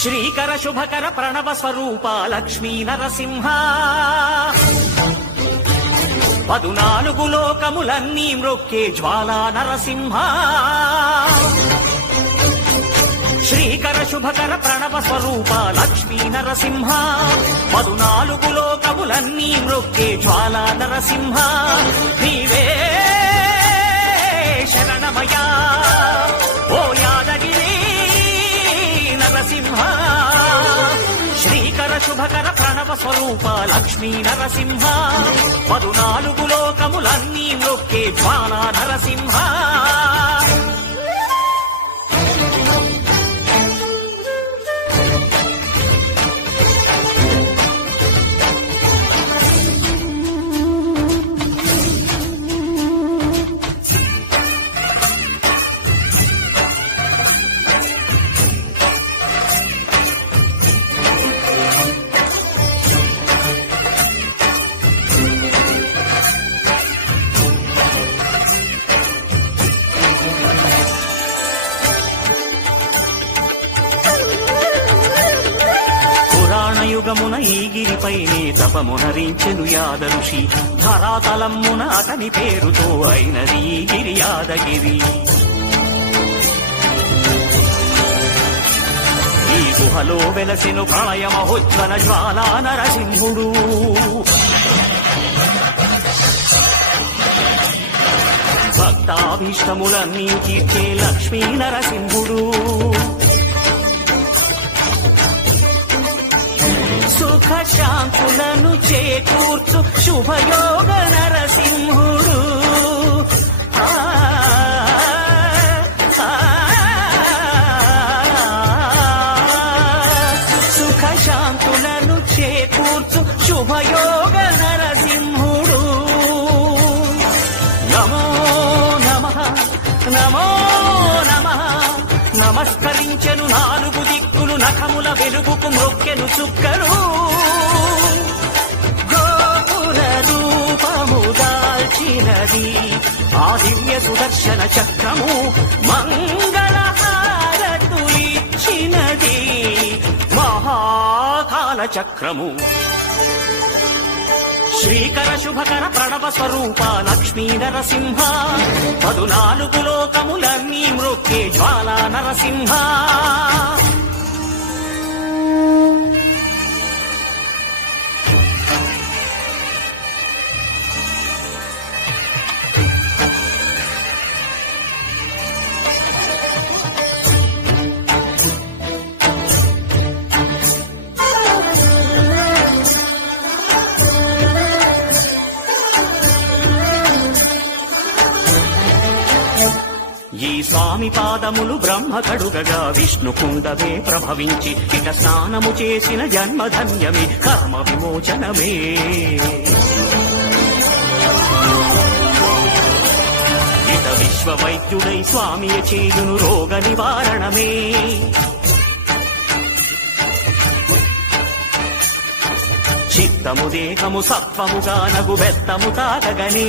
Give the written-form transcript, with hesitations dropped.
శ్రీకర శుభకర ప్రణవ స్వరూప లక్ష్మీ నరసింహ 14 లోకములన్నీ మ్రొక్కే జ్వాలా నరసింహ శ్రీకర శుభకర ప్రణవ స్వరూప లక్ష్మీ నరసింహ 14 లోకములన్నీ మ్రొక్కే జ్వాలా నరసింహ నీవే శరణమయా ఓ యాదగిరి నరసింహ శ్రీకర శుభకర ప్రణవ స్వరూప లక్ష్మీ నరసింహ 14 లోకములన్నీ మ్రొక్కే జ్వాలా నరసింహ యుగమున ఈ గిరిపైనే తపమునరించెను యాద ఋషి ధరాతలమ్మున అతని పేరుతో అయినది ఈ గిరి యాదగిరి ఈ గుహలో వెలసెను ప్రళయ మహోజ్వల జ్వాలా నరసింహుడు భక్తాభీష్టములన్నీ తీర్చే లక్ష్మీ నరసింహుడు సుఖ శాంతులను చేకూర్చు శుభయోగ నరసింహుడు సుఖ శాంతులను చేకూర్చు శుభయోగ నరసింహుడు నమో నమః నమో నమః నమస్కరించెను 4 దిక్కులు నఖముల వెలుగుకు మొక్కెను చుక్కలు గోపుర రూపము దాల్చినది ఆ దివ్య సుదర్శన చక్రము మంగళహారతులిచ్చినది మహాకాల చక్రము శ్రీకర శుభకర ప్రణవ స్వరూప లక్ష్మీ నరసింహ 14 లోకములన్నీ మ్రొక్కే జ్వాలా నరసింహ ఈ స్వామి పాదములు బ్రహ్మ కడుగగా విష్ణు కుండవే ప్రభవించి ఇక స్నానము చేసిన జన్మధన్యమే కర్మ విమోచనమే ఇక విశ్వవైద్యుడై స్వామియ చేయును రోగ నివారణమే చిత్తము దేహము సత్వముగా నగు బెత్తము తాకగనే